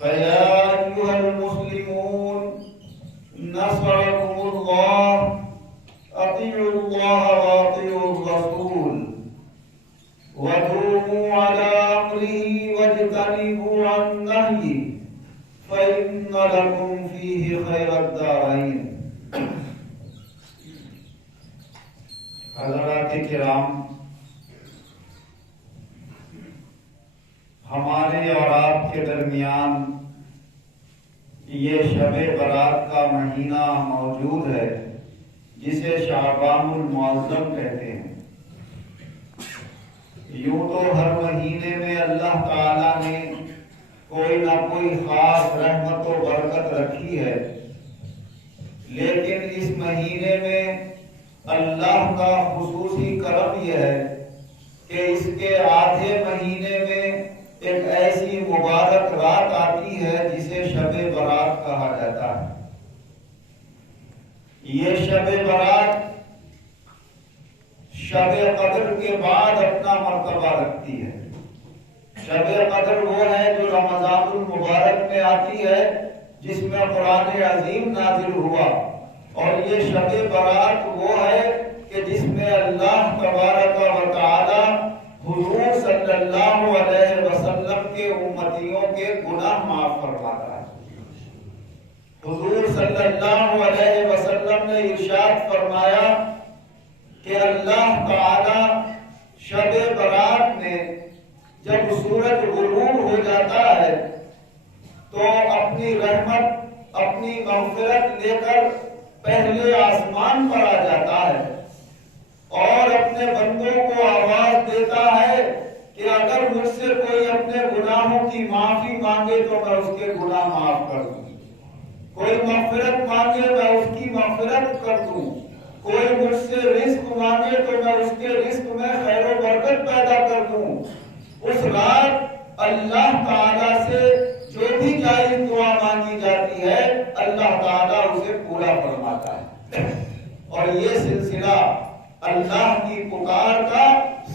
فيا أيها المسلمون نصركم الله أطيعوا الله وأطيعوا الرسول ودوموا على أمره واجتنبوا عن نهيه فإن لكم فيه خير الدارين۔ حضرات کرام، ہمارے اور آپ کے درمیان یہ شب برات کا مہینہ موجود ہے جسے شعبان المعظم کہتے ہیں۔ یوں تو ہر مہینے میں اللہ تعالیٰ نے کوئی نہ کوئی خاص رحمت و برکت رکھی ہے، لیکن اس مہینے میں اللہ کا خصوصی کرم یہ ہے کہ اس کے آدھے مہینے میں ایک ایسی مبارک رات آتی ہے جسے شب برات کہا جاتا ہے۔ یہ شب برات شب قدر کے بعد اپنا مرتبہ رکھتی ہے۔ شب قدر وہ ہے جو رمضان المبارک میں آتی ہے، جس میں قرآن عظیم نازل ہوا، اور یہ شب برات وہ ہے کہ جس میں اللہ تبارک و تعالی حضور صلی اللہ علیہ وسلم کے امتیوں کے گناہ معاف فرماتا ہے۔ حضور صلی اللہ علیہ وسلم نے ارشاد فرمایا کہ اللہ تعالی شب برات میں جب سورج غروب ہو جاتا ہے تو اپنی رحمت، اپنی مغفرت لے کر پہلے آسمان پر آ جاتا ہے اور اپنے بندوں کو آواز دیتا ہے کہ اگر مجھ سے کوئی اپنے گناہوں کی معافی مانگے تو میں اس کے گناہ معاف کر دوں، کوئی مغفرت مانگے میں اس کی مغفرت کر دوں، کوئی مجھ سے رزق مانگے تو میں اس کے رزق میں خیر و برکت پیدا کر دوں۔ اس رات اللہ تعالیٰ سے جو بھی جائز دعا مانگی جاتی ہے اللہ تعالیٰ اسے پورا فرماتا ہے، اور یہ سلسلہ اللہ کی پکار کا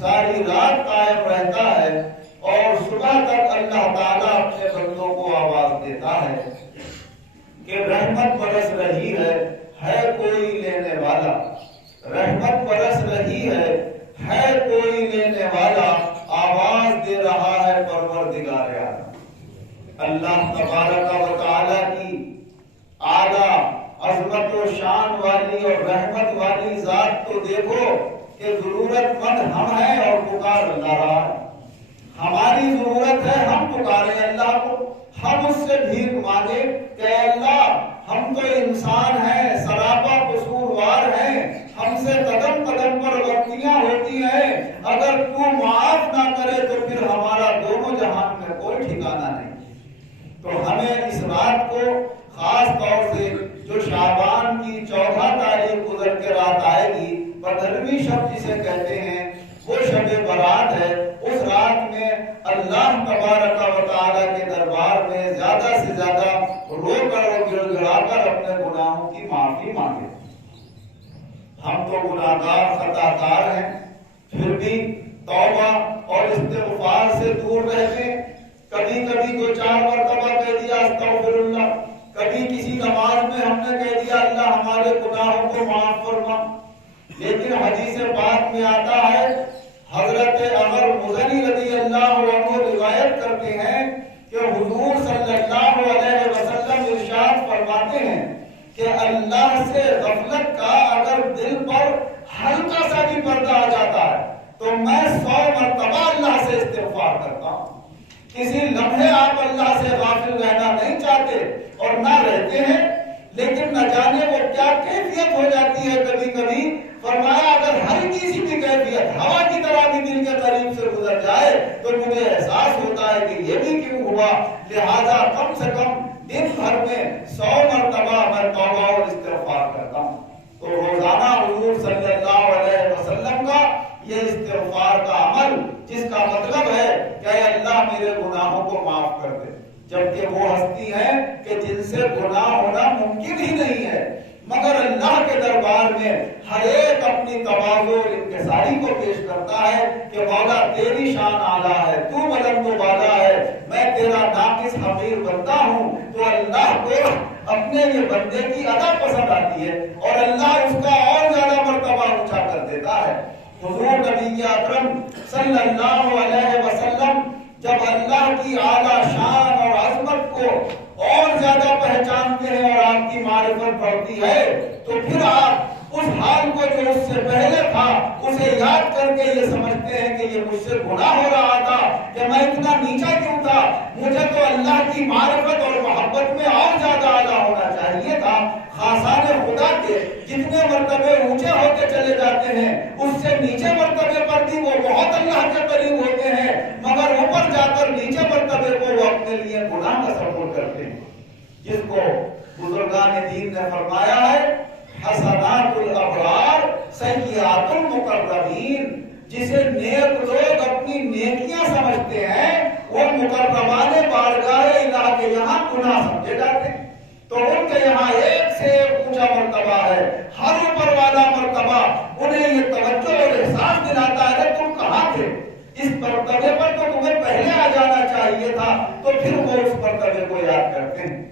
ساری رات قائم رہتا ہے، اور صبح تک اللہ تعالیٰ اپنے بندوں کو آواز دیتا ہے کہ رحمت برس رہی ہے کوئی لینے والا، رحمت برس رہی ہے کوئی لینے والا، آواز دے رہا ہے پروردگار عالم۔ اللہ تبارک و تعالیٰ کی اعلیٰ عظمت و شان والی اور رحمت والی ذات تو دیکھو کہ ضرورت مند ہم ہیں اور پکار اللہ رہا ہے۔ ہماری ضرورت ہے، ہم پکاریں اللہ کو، ہم اس سے بھیک مانگے کہ اللہ ہم تو انسان ہیں، سراپا قصوروار ہیں، ہم سے قدم قدم پر غلطیاں ہوتی ہیں، اگر تو معاف نہ کرے تو پھر ہمارا دونوں جہان میں کوئی ٹھکانہ نہیں۔ تو ہمیں اس رات کو خاص طور سے جو شعبان کی 14 تاریخ گزر کے رات آئے گی، 15ویں شب جسے کہتے ہیں، وہ شب برات ہے۔ اس رات میں اللہ تبارک و تعالیٰ کے دربار میں زیادہ سے زیادہ رو کر اور گڑ گڑا کر اپنے گناہوں کی معافی مانگے۔ ہم تو گناہگار خطاکار ہیں، پھر بھی توبہ اور استغفار سے دور رہتے، کبھی کبھی 2-4 مرتبہ کہہ دیا استغفر اللہ، کبھی کسی نماز میں ہم نے کہہ دیا اللہ ہمارے گناہوں کو معاف فرما۔ لیکن حدیث پاک میں آتا ہے، حضرت عمر مزنی رضی اللہ عنہ روایت کرتے ہیں کہ حضور صلی اللہ علیہ وسلم ارشاد فرماتے ہیں کہ اللہ سے غفلت کا اگر دل پر ہلکا سا بھی پردہ آ جاتا ہے تو میں 100 مرتبہ اللہ سے استغفار کرتا ہوں۔ کسی لمحے آپ اللہ سے غافل رہنا نہیں چاہتے اور نہ رہتے ہیں، لیکن نہ جانے وہ کیا کیفیت ہو جاتی ہے کبھی کبھی۔ فرمایا اگر ہلکی سی بھی کیفیت ہوا کی طرح بھی دل کے قریب سے گزر جائے تو مجھے احساس ہوتا ہے کہ یہ بھی کیوں ہوا، لہذا کم سے کم دن بھر میں 100 مرتبہ میں توبہ اور استغفار کرتا ہوں۔ تو روزانہ حضور صلی اللہ علیہ وسلم کا یہ استغفار کا عمل، جس کا مطلب ہے کہ اے اللہ میرے گناہوں کو معاف کر دے، جبکہ وہ ہستی ہیں کہ جن سے گناہ ہونا ممکن ہی نہیں ہے، مگر اللہ کے دربار میں ہر ایک اپنی تواضع اور انکساری کو پیش کرتا ہے کہ مولا تیری شان اعلیٰ ہے، تو بلند و بالا ہے، میں تیرا ناقص حقیر فقیر بنتا ہوں تو اللہ کو اپنے یہ بندے کی ادا پسند آتی ہے اور اللہ اس کا اور زیادہ مرتبہ اونچا کر دیتا ہے۔ حضور نبی اکرم صلی اللہ علیہ وسلم جب اللہ کی اعلیٰ شان اور عظمت کو اور زیادہ پہچانتے ہیں اور آپ کی معرفت بڑھتی ہے تو پھر آپ اس حال کو جو اس سے پہلے تھا اسے یاد کر کے یہ سمجھتے ہیں کہ یہ مجھ سے گناہ ہو رہا تھا کہ میں اتنا نیچا کیوں تھا، مجھے تو اللہ کی معرفت اور محبت میں اور زیادہ اعلیٰ ہونا چاہیے تھا۔ خاصان خدا کے جتنے مرتبے اونچے ہوتے چلے جاتے ہیں اس سے نیچے مرتبے پر بھی وہ بہت اللہ کے قریب ہوتے ہیں، مگر اوپر جا کر نیچے مرتبے کو وہ اپنے لیے گناہ کا تصور کرتے ہیں، جس کو بزرگان دین نے فرمایا ہے حسنات الابرار سیئات المقربین، جسے نیک لوگ اپنی نیکیاں سمجھتے ہیں وہ مقربان بارگاہ الہ کے یہاں گناہ سمجھے جاتے ہیں، تو ان کے یہاں ایک سے ایک اونچا مرتبہ ہے، ہر اوپر والا مرتبہ انہیں یہ توجہ اور احساس دلاتا ہے تم کہاں تھے، اس مرتبے پر تو تمہیں پہلے آ جانا چاہیے تھا، تو پھر وہ اس مرتبے کو یاد کرتے ہیں۔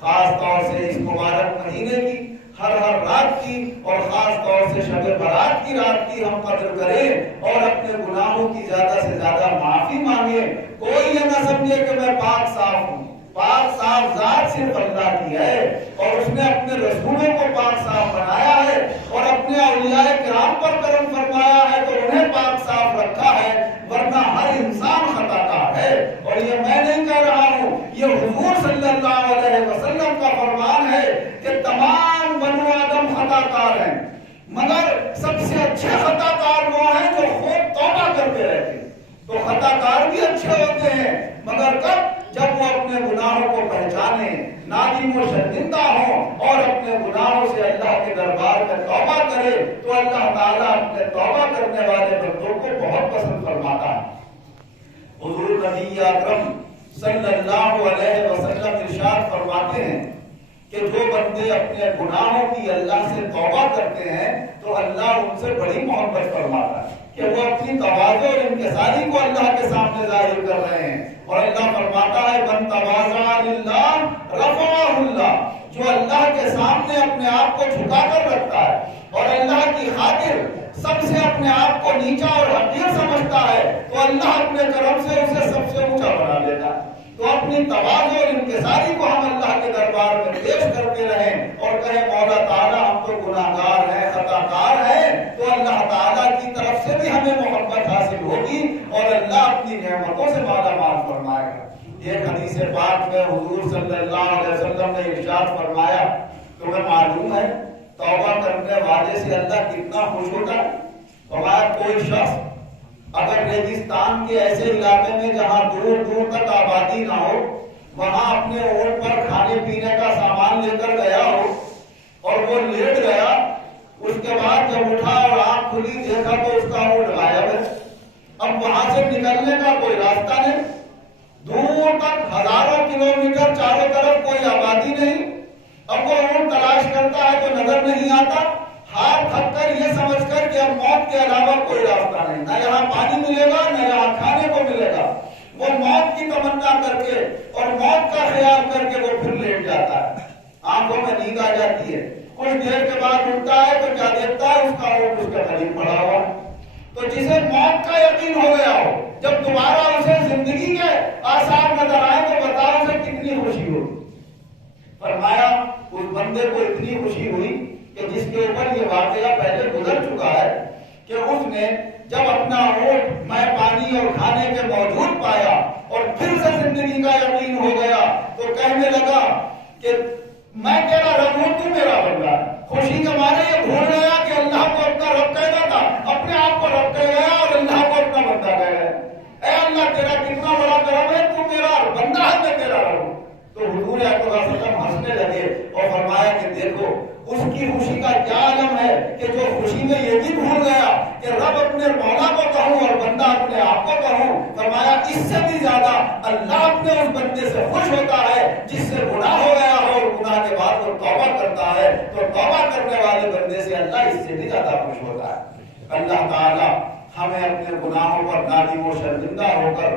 خاص طور سے اس مبارک مہینے کی ہر رات کی اور خاص طور سے شب برات کی رات کی ہم قدر کریں اور اپنے گناہوں کی زیادہ سے زیادہ معافی مانگیں۔ کوئی یہ نہ سمجھے کہ میں پاک صاف ہوں، پاک صاف ذات صرف اللہ کی ہے اور اس نے اپنے رسولوں کو پاک صاف بنایا ہے اور اپنے اولیاء کرام پر کرم فرمایا ہے تو انہیں پاک صاف رکھا ہے، ورنہ ہر انسان خطا کار ہے۔ اور یہ میں نہیں کہہ رہا ہوں، یہ حضور صلی اللہ علیہ وسلم کا فرمان ہے کہ تمام بنو آدم خطا کار ہیں، مگر سب سے اچھے خطا کار وہ ہیں جو خوب توبہ کرتے رہتے ہیں۔ تو خطا کار بھی اچھے ہوتے ہیں مگر کب؟ جب وہ اپنے گناہوں کو پہچانے، نادم و شرمندہ ہوں اور اپنے گناہوں سے اللہ کے دربار میں توبہ کرے تو اللہ تعالیٰ اپنے توبہ کرنے والے بندوں کو بہت پسند فرماتا ہے۔ حضور نبی اکرم صلی اللہ علیہ وسلم ارشاد فرماتے ہیں کہ جو بندے اپنے گناہوں کی اللہ سے توبہ کرتے ہیں تو اللہ ان سے بڑی محبت فرماتا ہے کہ وہ اپنی تواضع اور انکساری کو اللہ کے سامنے ظاہر کر رہے ہیں، اور اللہ فرماتا ہے من تواضع للہ رفعہ اللہ، جو اللہ کے سامنے اپنے آپ کو جھکا کر رکھتا ہے اور اللہ کی خاطر سب سے اپنے آپ کو نیچا اور حقیر سمجھتا ہے تو اللہ اپنے کرم سے اسے سب سے اونچا بنا دیتا ہے۔ تو اپنی تواضع اور انکساری کو ہم اللہ کے دربار میں پیش کرتے رہیں اور کہیں مولا تعالیٰ ہم تو گناہگار ہیں، خطا کار ہیں، تو اللہ تعالیٰ کی طرف سے بھی ہمیں محبت حاصل ہوگی اور اللہ اپنی نعمتوں سے مالا مال فرمائے گا۔ ایک حدیث پاک میں حضور صلی اللہ علیہ وسلم نے ارشاد فرمایا، تمہیں معلوم ہے توبہ کرنے والے سے اللہ کتنا خوش ہوتا ہے؟ فرمایا کوئی شخص اگر ریگستان کے ایسے علاقے میں جہاں دور دور تک آبادی نہ ہو وہاں اپنے اونٹ پر کھانے پینے کا سامان لے کر گیا ہو اور وہ لیٹ گیا، اس کے بعد جب اٹھا اور آنکھ کھلی دیکھا تو اس کا اونٹ غائب ہے، اب وہاں سے نکلنے کا کوئی راستہ نہیں، دور تک ہزاروں کلومیٹر چاروں طرف کوئی آبادی نہیں، اب وہ اونٹ تلاش کرتا ہے تو نظر نہیں آتا، ہاتھ تھک کر یہ سمجھ کر کہ اب موت کے علاوہ کوئی راستہ نہیں، نہ یہاں پانی ملے گا نہ یہاں کھانے کو ملے گا، وہ موت کی تمنا کر کے اور موت کا خیال کر کے وہ پھر لیٹ جاتا ہے، آنکھوں میں نیند آ جاتی ہے، کچھ دیر کے بعد اٹھتا ہے تو کیا دیکھتا ہے اس کا اونٹ اس کے قریب پڑا ہوا۔ تو جسے موت کا یقین ہو گیا ہو جب دوبارہ اسے زندگی کے آثار نظر آئے تو بتاؤ اسے کتنی خوشی ہوگی۔ فرمایا اس بندے کو اتنی خوشی ہوئی کہ جس کے اوپر یہ واقعہ پہلے گزر چکا ہے کہ اس نے جب اپنا اونٹ میں پانی اور کھانے کے موجود پایا اور پھر سے زندگی کا یقین ہو گیا تو کہنے لگا کہ میں تیرا رب ہوں تو میرا بندہ ہے۔ خوشی کے مارے یہ بھول گیا کہ اللہ کو اپنا رب کہتا تھا، اپنے آپ کو رب کہہ گیا اور اللہ کو اپنا بندہ کہہ گیا۔ اے اللہ تیرا کتنا بڑا کرم ہے، تو میرا بندہ ہے، میں تیرا رب ہوں۔ تو حضور اکرم صلی اللہ علیہ وسلم ہنسنے لگے اور فرمایا کہ دیکھو اس کی خوشی کا کیا عالم ہے کہ جو خوشی میں یہ بھی بھول گیا کہ رب اپنے مولا کو کہوں اور بندہ اپنے آپ کو کہوں۔ فرمایا اس سے بھی زیادہ اللہ اپنے اس بندے سے خوش ہوتا ہے جس سے گناہ ہو گیا ہو اور گناہ کے بعد وہ توبہ کرتا ہے، تو توبہ کرنے والے بندے سے اللہ اس سے بھی زیادہ خوش ہوتا ہے۔ اللہ تعالی ہمیں اپنے گناہوں پر نادم و شرمندہ ہو کر